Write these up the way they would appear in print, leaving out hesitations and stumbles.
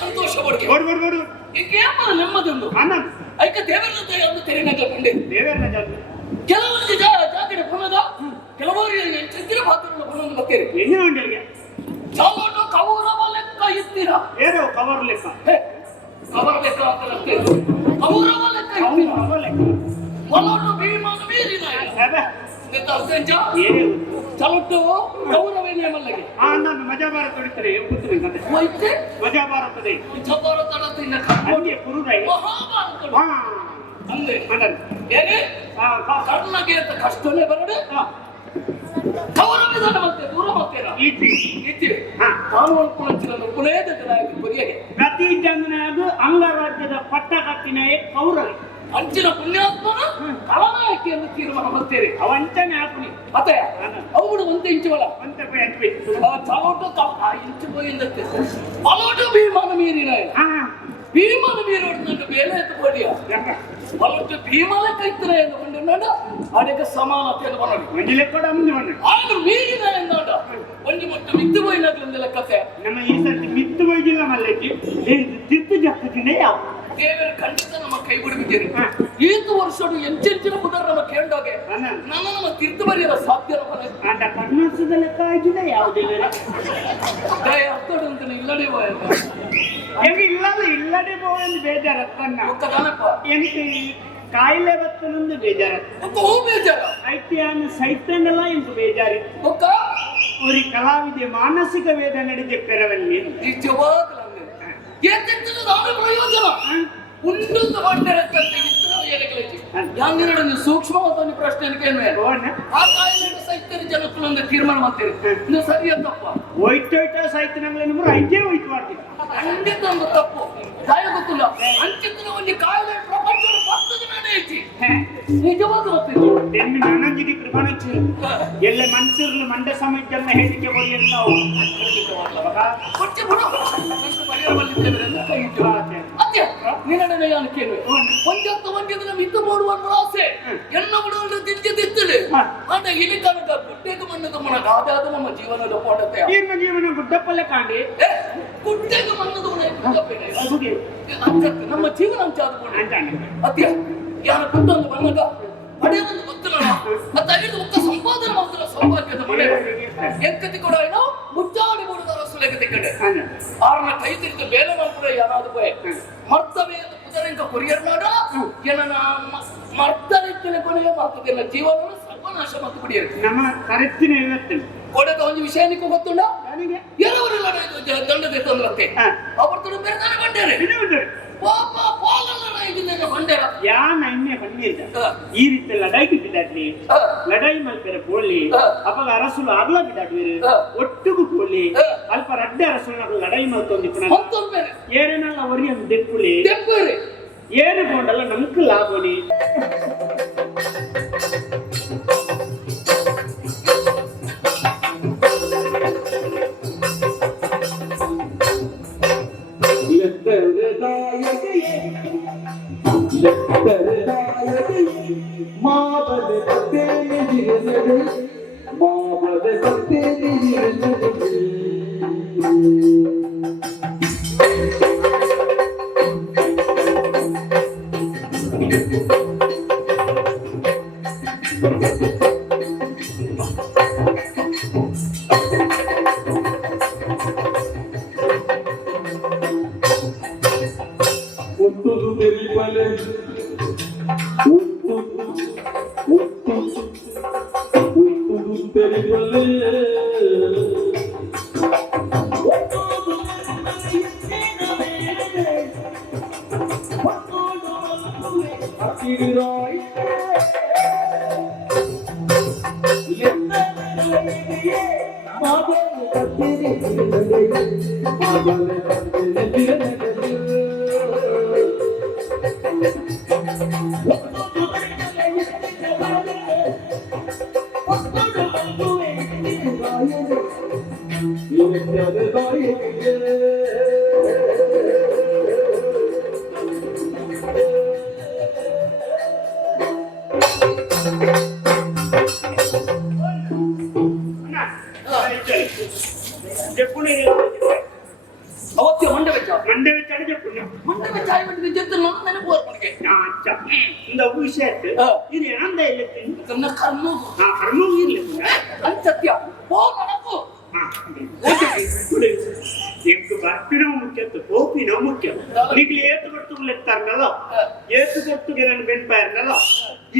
ಸಂತೋಷ ಪಡ್ಗೆ ನೆಮ್ಮದಿ ಉಂಟು ಐಕೆ ದೇವರ ಒಂದು ತೆರೆನಗ ಕಂಡೆ ಕೆಲವರಿಗೆ ಜಾಗಡೆ ಪುನದ ಕೆಲವರಿಗೆ ಚಿತ್ರ ಪಾತ್ರವನ್ನು ಪುನಃ ಬರ್ತೇನೆ ಚಾಲೋಟು ಕೌರವ ಲೆಕ್ಕ ಇತ್ತೀರಾ ಏನೋ ಕವರ್ ಲೆಕ್ಕ ಕವರ್ ಲೆಕ್ಕ ಅಂತ ಕೌರವ ಲೆಕ್ಕ ಮಲೋಟು ಭೀಮನ ಮೀರಿನ ಚಲೋಟು ಕೌರವೇನೇ ಮಲ್ಲಗೆ ನಾನು ಮಜಾ ಭಾರತ ಹೊಡಿತಾರೆ ಮಜಾ ಭಾರತದೆ ಮಹಾಭಾರತ ಅಂದ್ರೆ ಏನೇ ಕರ್ಣಗೆ ಅಂತ ಕಷ್ಟನೇ ಬರಡೆ ಕೌರವಿಧಾನ ಮತ್ತೆ ದೂರ ಮಾಡ್ತೀರಾ ಇದ್ದೀವಿ ನಾನು ಅನ್ಕೊಳ್ಳುತ್ತಿಲ್ಲ ಕುಲೇದ ನಾಯಕ ಬರಿಯಾಗೆ ಪ್ರತಿ ಜಂಗನಾಗ ಅಂಗರಾಜ್ಯದ ಪಟ್ಟ ಕಟ್ಟಿನ ಕೌರವಿ ಅಂಚಿನ ಪುಣ್ಯಾತ್ಮನ ಕಳನಾಯಕಿಯನ್ನು ತೀರ್ಮಾನ ಮಾಡ್ತೇವೆ ಅವ ಅಂಚನೆ ಹಾಕಿ ಮತ್ತೆ ಅವಳು ಒಂದು ಇಂಚುವಲ್ಲ ಚಲೋಟು ಇಂಚು போயிருந்தது பலோட்டு ಭೀಮನ ಮೀರಿನ ಭೀಮನ ಮೀರೋಡು ನನ್ನ ಬೇಲೆ ಎತ್ತುಕೊಡಿಯ ಬಲೋಟು ಭೀಮನ ಕೈತನ ಎಂದುಕೊಂಡು ನೋಡ ಅದಕ್ಕೆ ಸಮಾನತೆಯನ್ನು ಬರೋದು ಮಂಜಿಲೆ ಕೂಡ ಮುಂದೆ ಬನ್ನಿ ಆಗ ಮೀರಿನ ಎಂದಾಡ ಒಂದು ಮತ್ತು ಮಿತ್ತು ಹೋಯಿನಲ್ಲ ಕಥೆ ನಮ್ಮ ಈ ಸರ್ತಿ ಮಿತ್ತು ಹೋಗಿಲ್ಲ ಮಲ್ಲಕ್ಕೆ ತಿತ್ತು ಜಾಸ್ತಿನೇ ಯಾವ ದೇವರ ಖಂಡಿತ ನಮ್ಮ ಕೈ ಬಿಡಬೇಕೇನೆ ಈತು ವರ್ಷದ ಎಂಚೆಂಚಿನ ಮುದರ ನಮ್ಮ ಕೇಂಡೋಗೆ ನಮ್ಮ ತೀರ್ಥ ಬರೆಯಲು ಸಾಧ್ಯ ಕರ್ನಾಟಕದ ಲೆಕ್ಕ ಆಗಿದೆ ಯಾವುದಿಲ್ಲ ಅರ್ಥಡು ಅಂತ ಇಲ್ಲಡೆ ಹೆಂಗೆ ಇಲ್ಲದೆ ಹೋಗಂದು ಬೇಜಾರತ್ತನ್ನ ಎಂಟಿ ಕಾಯಿಲೆ ಬತ್ತನೊಂದು ಬೇಜಾರತ್ತು ಬೇಜಾರ ಐತಿಹಾನ ಸೈತನೆಲ್ಲ ಎಂದು ಬೇಜಾರಿತ್ತು ಅವರಿಗೆ ಕಲಾವಿದೆ ಮಾನಸಿಕ ವೇದ ನಡೆದ ಪೆರವಲ್ಲಿ ನಿಜವಾದ ಪ್ರಯೋಜನ ಉಂಡುತ್ತ ಮಾಡ್ತಾರೆ ಸೂಕ್ಷ್ಮವಾದ ಪ್ರಶ್ನೆ ಆ ಕಾಯಿಲೆ ಸೈತ್ಯ ಜನಕ್ಕೆ ತೀರ್ಮಾನ ಮಾಡ್ತೀರಿ ಇನ್ನು ಸರಿ ತಪ್ಪ ಹೋಯ್ತೋಯ್ತ ಸಾಯ್ತು ನಮ್ಗೆ ಐದೇ ಹೋಯ್ತು ಮಾಡ್ತೀವಿ ಖಂಡಿತ ಒಂದು ತಪ್ಪು ಕಾಯ ಗೊತ್ತಿಲ್ಲ ಅಂಚಿನ ಒಂದು ಕಾಯಿಲೆ ಪ್ರಪಂಚದ ಭಕ್ತದ ಮೇಲೆ ಐತಿ ನಿಜವಾದ ಗೊತ್ತಿಲ್ಲ ನಾನಂಜಿಗೆ ಕೃಪಣಿಸಿ ಎಲ್ಲ ಮನ್ಸೂರ್ಲು ಮಂಡ ಸಮಿತಿಯನ್ನ ಹೇಳಿಕೆ ಬರೆಯಲು ನಾವು ಒಂದಿನ ಮಿತ್ತು ಮಾಡುವ ಆಸೆ ಎನ್ನ ಬಿಡುವ ದಿತ್ತಿಲೆ ಅಂತ ಇಲ್ಲಿ ತನಕ ಗುಡ್ಡೆಗೆ ಮಣ್ಣದ ಮನಗ ಅದಾದ ನಮ್ಮ ಜೀವನದ ಪೋಡತೆ ನಿಮ್ಮ ಜೀವನ ಗುಡ್ಡಪ್ಪಲೆ ಕಾಂಡಿ ಗುಡ್ಡೆಗೆ ಮಣ್ಣದ ನಮ್ಮ ಜೀವನ ಅಂಚ ಅತ್ಯ ಯಾರ ಗುಡ್ಡೊಂದು ಮಣ್ಣಗ ಪಡೆಯೋದೊಂದು ಗೊತ್ತಿಲ್ಲ ಅತ್ತ ಹಿಡಿದು ಮುಖ ಸಂಪಾದನೆ ಮಾಡ್ತಾರೆ ಸೌಭಾಗ್ಯದ ಮನೆ ಎಂಕತಿ ಕೂಡ ಏನೋ ಮುಚ್ಚಾಡಿ ಮೂಡಿದ ರಸುಲೆಗೆ ಕಡೆ ಆರನ ಕೈ ತಿರುಗಿ ಬೇಲೆ ಮಾಡ್ಬಿಡ ಯಾರಾದ್ರು ಬಯ ಮರ್ತವೇ ಕುದರಿಂಕ ಕೊರಿಯರ್ ಮಾಡ ಏನನ ಮರ್ತರಿತ್ತಲೆ ಕೊನೆಯ ಮಾತುದಿಲ್ಲ ಜೀವನ ಸರ್ವನಾಶ ಮತ್ತು ಬಿಡಿಯರು ನಮ್ಮ ಕರೆಕ್ಟಿನ ಇವತ್ತು ಕೊಡಕ ಒಂದು ವಿಷಯ ನಿಕ್ಕ ಗೊತ್ತುಂಡ ಎಲ್ಲವರೆಲ್ಲ ದಂಡದ ತಂದ್ರತ್ತೆ ಅವರ್ತನ ಬೇರೆ ಬಂಡೇರೆ ಪಾಪ ಪಾಲಲ್ಲ ಇದನ್ನ ಬಂಡೇರ ಯಾನ ಇನ್ನೇ ಬಂದಿದ್ದ ಈ ರೀತಿ ಲಡಾಯಿ ಬಿದ್ದಾಡ್ಲಿ ಲಡಾಯಿ ಮಲ್ಪೆರೆ ಪೋಳ್ಳಿ ಅವಾಗ ಅರಸುಲು ಆಗ್ಲ ಬಿದ್ದಾಡ್ವೇರು ಒಟ್ಟಿಗೂ ಪೋಳ್ಳಿ ಅಲ್ಪ ರಡ್ಡೆ ಅರಸುಲು ಲಡಾಯಿ ಮಲ್ತೊಂದಿತ್ತು ಏನೇನಲ್ಲ ಒರಿಯನ್ನು ದೆಪ್ಪುಳಿ ಏನು ಕೊಂಡಲ್ಲ ನಮ್ಗೆ ಲಾಭನಿ చెప్పుడు అవత్య మండ వచ్చా మండే వచ్చాడు చెప్పుడు మండ వచ్చాయి వంటి చెప్తున్నాను నేను పోర్పడికే இந்த விஷயத்து இது ஏன்டா இல்லை ಕನ್ನ ಕರ್ಮ கர்ம இல்ல ಅಂತ ಸತ್ಯ ಓ ನನಗೂ எனக்கு பர்த்தினம் முக்கியத்து போப்பினம் முக்கியம் நீங்க ஏத்து கொடுத்து எத்தாருங்களோ ஏத்து கொடுத்து நான் வெண்பாருங்களோ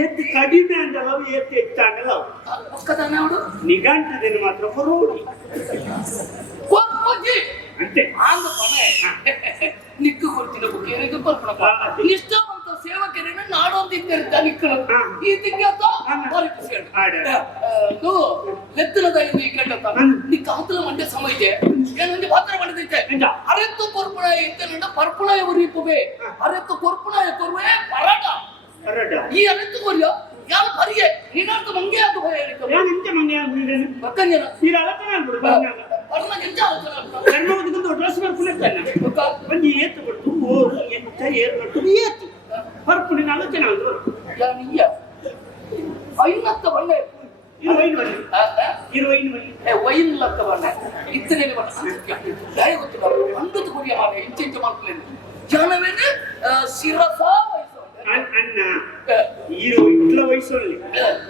ஏத்து கடிಮೆ ಅಂದಲೋ ಏತ್ತು ಹೆಚ್ಚಾಂಗಲೋ ಒಕ್ಕದಾನೆ ಅವಳು ನಿಘಂಟದೇನು ಮಾತ್ರ ಹೊರೋಡಿ ಕೊಪ್ಪಜಿ ಅಂತೆ ಆಂಗ ಪನೆ ನಿಕ್ಕು ಕೊಡ್ತಿನ ಬುಕ್ಕೆ ಏನಿದು ಕೊರ್ಪಣ ನಿಷ್ಠಾವಂತ ಸೇವಕರನ್ನ ನಾಡೊಂದಿದ್ದ ನಿಕ್ಕಳು ಈ ತಿಂಗತ ಬರಿಪಿಸಿಕೊಂಡು ಅದು ಲೆತ್ತನದ ಇದು ಈ ಕಂಡತ ನಿ ಕಾತಲ ಮಂಡೆ ಸಮಯದೆ ಏನೊಂದು ಪಾತ್ರ ಮಾಡಿದೈತೆ ಅರೆತ್ತು ಕೊರ್ಪಣ ಇತ್ತನಂಡ ಪರ್ಪಣ ಇವರಿಪ್ಪುವೆ ಅರೆತ್ತು ಕೊರ್ಪಣ ಕೊರ್ವೆ ಪರಟ ಈ ಅರೆತ್ತು ಕೊರ್ಯ ಯಾರು ಬರಿಗೆ ನೀನಾರ್ಥ ಮಂಗೆ ಅದು ಭಯ ಹೇಳಿತು ನಾನು ಇಂತೆ ಮಂಗೆ ಆಗಿದ್ದೇನೆ ಬಕ್ಕಂಜನ ತೀರ ಅಲತನ ಆಗ್ಬಿಡು ಬಂದಾಗ ಪರ್ಣ ಎಂತ ಆಲೋಚನೆ ಕರ್ಮ ಒದಗಿಂದು ಡ್ರೆಸ್ ಮಾಡ್ಕೊಳ್ಳುತ್ತಾನೆ ಒಂದು ಏತು ಕೊಟ್ಟು ಓರು ಎಂತ ಏರು ಕೊಟ್ಟು ಏತು ಪರ್ಪುಣಿನ ಆಲೋಚನೆ ಆದ್ರು ಯಾನಿಯ ಐನತ್ತ ಬಣ್ಣೆ ವೈನ್ ಲಕ್ಕ ಬಣ್ಣ ಇತ್ತನೇ ಬಣ್ಣ ಯಾರೇ ಗೊತ್ತಿಲ್ಲ ಅಂದದ್ದು ಕುರಿಯ ಮಾಡ ಇಂಚೆಂಚು ಮಾಡ್ಕೊಳ್ಳೇನು ಜನವೇನೆ ಶಿರಸ ಅಣ್ಣ ಈರು ಇಟ್ಲ ವಯಸ್ಸಲ್ಲಿ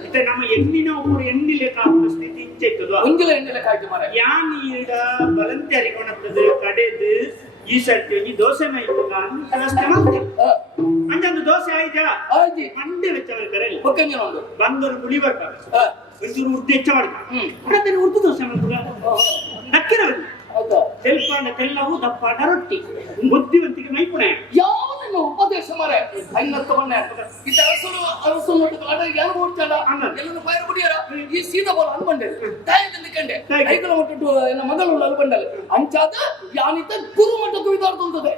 ಮತ್ತೆ ನಮ್ಮ ಹೆಣ್ಣಿನ ಒಬ್ಬರು ಹೆಣ್ಣಿಲೆ ಕಾಪುನ ಸ್ಥಿತಿ ಇಂಚೆ ಇರ್ತದ ಒಂದಿಲ ಹೆಣ್ಣಿಲೆ ಕಾಯ್ತು ಮಾರ ಯಾನ್ ಈಡ ಬಲಂತೆ ಅರಿಕೊಣತ್ತದು ಕಡೆದು ಈ ಸರ್ತಿ ಈ ದೋಸೆ ಮೈತದ ಅಂತ ವ್ಯವಸ್ಥೆ ಮಾಡ್ತೀವಿ ಅಂಜೊಂದು ದೋಸೆ ಆಯ್ತಾ ಆಯ್ತು ಮಂಡೆ ವೆಚ್ಚ ಕರೆಯಲ್ಲ ಬಕ್ಕಂಜನ ಒಂದು ಬಂದವರು ಮುಳಿ ಬರ್ತಾರೆ ಒಂಚೂರು ಉರ್ದು ಹೆಚ್ಚ ಮಾಡ್ತಾರೆ ಅದನ್ನು ಉರ್ದು ದೋಸೆ ಮಾಡ್ತಾರೆ ದಕ್ಕಿನ ಹೌದಾ ತೆಲ್ಪಾಂಡ ತೆಲ್ಲವು ದಪ್ಪಾಂಡ ರೊಟ್ಟಿ ಬುದ್ಧಿವಂತಿಗೆ ನೈಪುಣ ಯಾವ ನಿಮ್ಮ ಉಪದೇಶ ಮಾರೆ ಐನತ್ತ ಬಣ್ಣ ಇದು ಅರಸು ನೋಡಿ ಏನು ಓಡ್ತಾಡ ಎಲ್ಲರೂ ಫೈರ್ ಬಿಡಿಯಾರ ಈ ಸೀದಾ ಬೋಲ್ ಅನ್ಬಂಡೆ ತಾಯಿದಲ್ಲಿ ಕಂಡೆ 5 ಕಿಲೋಮೀಟರ್ ಎನ್ನ ಮಗಳು ಅಲ್ಬಂಡಲ್ಲ ಅಂಚಾದ ಯಾನಿತ ಗುರುಮಠಕ್ಕೆ ವಿಧಾರ್ತದೆ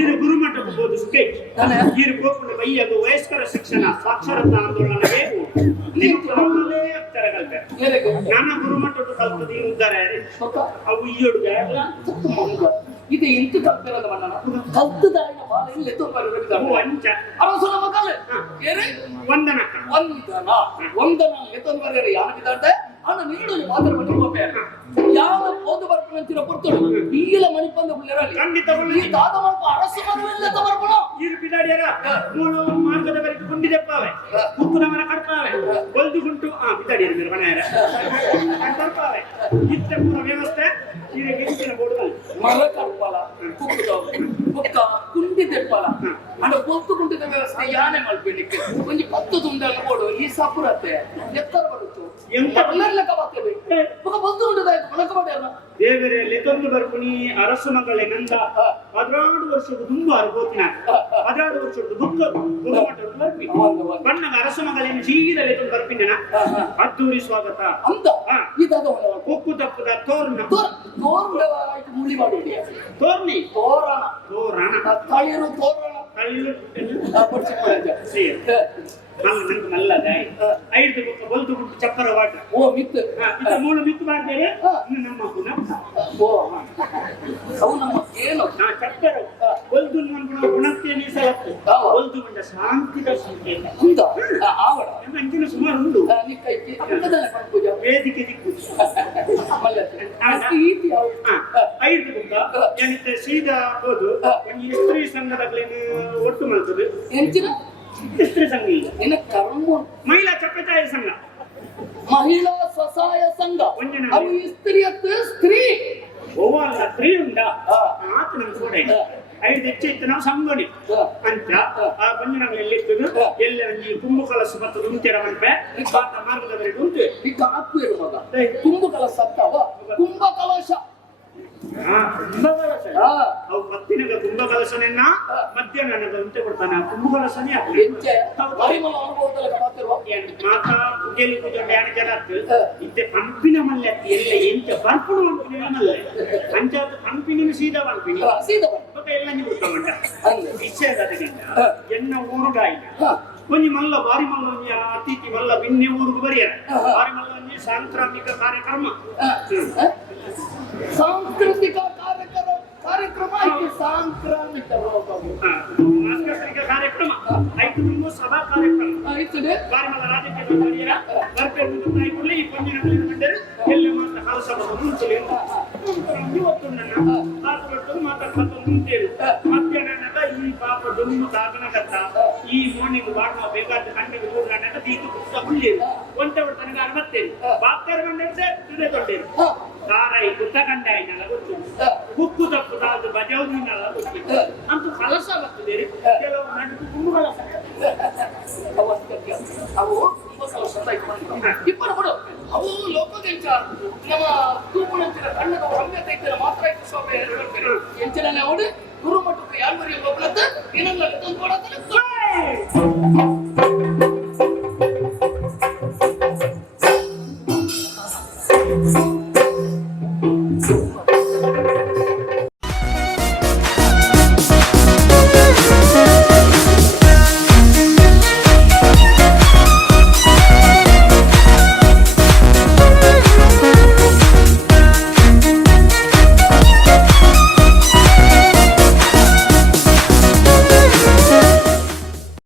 ಇದು ಗುರುಮಠಕ್ಕೆ ಹೋದ ಸ್ಟೇಜ್ ಇದು ಹೋಗ್ಕೊಂಡು ಬೈಯದು ವಯಸ್ಕರ ಶಿಕ್ಷಣ ಸಾಕ್ಷರತಾ ಆಂದೋಲನ ಬೇಕು ನಾನು ಗುರುಮಠಕ್ಕೆ ಕಲ್ತದ್ದು ಉದ್ದಾರ ಅವು ಈ ಹುಡುಗ ಇದು ಎಂಟು ತಪ್ಪಿರೋದು ಮಣ್ಣ ಕಲ್ತದಾಯಿನ ಬಾಲ ಇಲ್ಲೇ ಅಂಚ ಅರಸನ ಮಗಲ್ ಏನೇ ವಂದನ ವಂದನ ಎತ್ತೊಂದು ಬರ್ಗಾರ ಯಾನ ಬಿದ್ದಾಡ್ದೆ ಅಣ್ಣ ನೀಡು ಮಾತ್ರ ಬಿಟ್ಟು ಯಾವ ಓದು ಬರ್ಕೊಂತಿರ ಪುರ್ತಳು ಈಗಲ ಮಣಿಪಂದ ಬಿಳ್ಳರಲ್ಲಿ ಖಂಡಿತ ಈ ತಾತ ಮಲ್ಪ ಅರಸು ಮನವೆಲ್ಲ ಬರ್ಕೊಳ ಈರು ಬಿದಾಡಿಯರ ಮೂಳು ಮಾರ್ಗದ ಬರೆದು ಕೊಂಡಿದೆಪ್ಪಾವೆ ಕುಕ್ಕುನ ಮರ ಕಡ್ಪಾವೆ ಒಲ್ದು ಗುಂಟು ಬಿದಾಡಿಯರ ಮೇಲೆ ಮನೆಯರ ಕಡ್ಪಾವೆ ಇತ್ತ ಪೂರ ವ್ಯವಸ್ಥೆ ಈಗ ಗೆಂಚಿನ ಬೋರ್ಡಲ್ಲಿ ಮರ ಕಡ್ಪಾಲ ಕುಕ್ಕ ಕುಂಡಿ ತೆಪ್ಪಾಲ ಅಂಡ ಪೊತ್ತು ಕುಂಟಿದ ವ್ಯವಸ್ಥೆ ಯಾನೆ ಮಲ್ಪೇಲಿಕ್ಕೆ ಒಂಜಿ 10 ತುಂಡಲ್ಲ ಬೋಡು ಈ ಸಪುರತೆ ಎತ್ತರ ಬರುತ್ತು ಎಂತ ಲೆಕ್ಕ ಬರ್ತೇವೆ ಬಂದು ಉಂಟದಾಯ್ತು ಮೊಳಕ ಬಡ್ಯಾರ ದೇವರಲ್ಲಿ ತಂದು ಬರ್ಪುನಿ ಅರಸು ಮಗಳೇ ನಂದ 16 ವರ್ಷದ ತುಂಬಾ ಅರ್ಬೋತಿನ 16 ವರ್ಷದ ದುಃಖ ಗುರುಮಠದ ಬರ್ಪಿ ಬಣ್ಣಗ ಅರಸು ಮಗಳೇನು ಸೀದಲೆ ತಂದು ಬರ್ಪಿನ ಅದ್ದೂರಿ ಸ್ವಾಗತ ಅಂತ ಇದಾದ ಕೊಕ್ಕು ತಪ್ಪದ ತೋರಣ ಆಯ್ತು ಮುಳ್ಳಿ ಮಾಡಿ ತೋರ್ನಿ ತೋರಣ ತಳಿರು ತೋರಣ ತಳಿರು ಪಡ್ಚಿಕೊಳ್ಳ ನಲ್ಲದ ಐದು ಬಲ್ದು ಬಿಟ್ಟು ಚಪ್ಪರ ವಾಟ ಓ ಮಿತ್ ಇದು ಮೂಲ ಮಿತ್ ಮಾಡ್ತಾರೆ ನಮ್ಮ ಗುಣ ಓ ಅವು ನಮ್ಮ ಏನು ನಾ ಚಪ್ಪರ ಬಲ್ದು ನಮ್ಮ ಗುಣಕ್ಕೆ ಮೀಸಲಾಗ್ತದೆ ಬಲ್ದು ಬಂದ ಶಾಂತಿದ ಸಂಕೇತ ಅಂತ ಆವಡ ಅಂಚಿನ ಸುಮಾರು ಉಂಟು ನಿಕ್ಕೈತಿ ಅಂತದಲ್ಲ ಪೂಜ ವೇದಿಕೆ ದಿಕ್ಕು ಐದು ಗುಂಡ ಏನಿತ್ತೆ ಸೀದಾ ಹೋದು ಒಂದು ಸ್ತ್ರೀ ಸಂಘದಲ್ಲಿ ಒಟ್ಟು ಮಾಡ್ತದೆ ಎಂಚಿನ ಸ್ತ್ರೀ ಸಂಘ ಇಲ್ಲ ನಿನ್ನ ಕರ್ಮ ಮಹಿಳಾ ಚಪ್ಪಚಾಯ ಸಂಘ ಮಹಿಳಾ ಸ್ವಸಹಾಯ ಸಂಘ ಅವು ಸ್ತ್ರೀ ಓ ಅಲ್ಲ ಸ್ತ್ರೀ ಉಂಟ ಆತ ನಮ್ಗೆ ಕೂಡ ಐದು ಹೆಚ್ಚು ಇತ್ತು ನಾವು ಸಂಗೋಡಿ ಅಂತ ಆ ಬಂಜನಗಳಲ್ಲಿ ಇರ್ತದೆ ಎಲ್ಲ ಈ ಕುಂಭ ಕಲಸ ಮತ್ತು ಉಂಟೆರ ಮಂಟೆ ಮಾರ್ಗದವರೆಗೆ ಉಂಟು ಈ ಕಾಕು ಇರುವಾಗ ಕುಂಭ ಕಲಶ ಅಂತವ ಕುಂಭ ಕಲಶ ಕುಂಭ ಕಲಶ ಅವು ಮತ್ತಿನಾಗ ಕುಂಭ ಕಲಶನೆನ್ನ ಮಧ್ಯಾಹ್ನ ಉಂಟೆ ಕೊಡ್ತಾನೆ ಕುಂಭ ಕಲಶನೇ ಪರಿಮಳ ಅನುಭವದಲ್ಲಿ ಮಾತಿರುವ ಮಾತಾ ಪೂಜೆಲಿ ಪೂಜೆ ಯಾರು ಜನ ಇತ್ತೆ ಪಂಪಿನ ಮಲ್ಲೆ ಎಲ್ಲ ಎಂತ ಬರ್ಪುಡು ಪಂಪಿನ ಮಲ್ಲೆ ಪಂಚಾಯತ್ ಪಂಪಿನ ಸೀದಾ ಪಂಪಿನ ಎಲ್ಲ ನೀವು ಉತ್ತಮಂಟ ಇಚ್ಛೆ ಎನ್ನ ಊರುಗಾಯಿನ ಕೊಂಚ ಮಲ್ಲ ಬಾರಿ ಮಲ್ಲ ಅತಿಥಿ ಮಲ್ಲ ಬಿನ್ನೆ ಊರಿಗೆ ಬರಿಯಾರ ಬಾರಿ ಮಲ್ಲ ಒಂಜಿ ಸಾಂಕ್ರಾಮಿಕ ಕಾರ್ಯಕ್ರಮ ಸಾಂಸ್ಕೃತಿಕ ಕಾರ್ಯಕ್ರಮ ಆಯ್ತು ಸಾಂಕ್ರಾಮಿಕ ರೋಗವು ಸಾಂಸ್ಕೃತಿಕ ಕಾರ್ಯಕ್ರಮ ಆಯ್ತು ನಿಮ್ಮ ಸಭಾ ಕಾರ್ಯಕ್ರಮ ಆಯ್ತದೆ ಕಾರ್ಯಮದ ರಾಜಕೀಯ ಬಂದಿರ ಬರ್ಪೆಟ್ಟು ನಾಯಕರು ಈ ಪಂಜಿನ ಬಂದರು ಎಲ್ಲ ಮಾತ್ರ ಕಲಸಭೆ ಮುಂಚೆ ಇವತ್ತು ನನ್ನ ಮಾತುಕಟ್ಟು ಮಾತಾಡ್ಕೊಂಡು ಮುಂಚೇರು ಮಧ್ಯಾಹ್ನದ ಈ ಪಾಪ ದುಮ್ಮು ದಾಗನಗತ್ತ ಈ ಮೋನಿಗೆ ಬಾಡುವ ಬೇಕಾದ ಕಂಡಿಗೆ ಹೋಗ್ಲಾಗ ತೀತು ಪುಸ್ತಕ ಹುಳ್ಳೇರು ಒಂಟವರು ತನಗ ಅರವತ್ತೇರು ಬಾಪ್ತಾರು ಬಂದಿರುತ್ತೆ ತುದೆ ತೊಟ್ಟೇರು ಕಾರಾಯಿ ಗುಡ್ಡ ಕಂಡ ಆಯ್ನಲ್ಲ ಗೊತ್ತು ಕುಕ್ಕು ತಪ್ಪುದಾದ ಬಜಾವುದಿನಲ್ಲ ಗೊತ್ತು ಅಂತೂ ಕಲಸ ಬರ್ತದೆ ಕೆಲವು ನಡುಕು ಗುಂಡುಗಳ ಅವು ತುಂಬಾ ಕಲಸ ಇಬ್ಬರು ಬಿಡು ಅವು ಲೋಕದೆಂಚ ನಮ್ಮ ತೂಪುಣಂಚಿನ ಕಣ್ಣದ ರಮ್ಯತೆ ಇದ್ದರೆ ಮಾತ್ರ ಇತ್ತು ಸ್ವಾಮಿ ಎಂಚಿನ ಅವಡು ಗುರುಮಠಕ್ಕೆ ಯಾಲ್ವರಿ ಒಬ್ಬಳತ್ತ ಏನಲ್ಲ ತಂದು ಕೊಡತ್ತ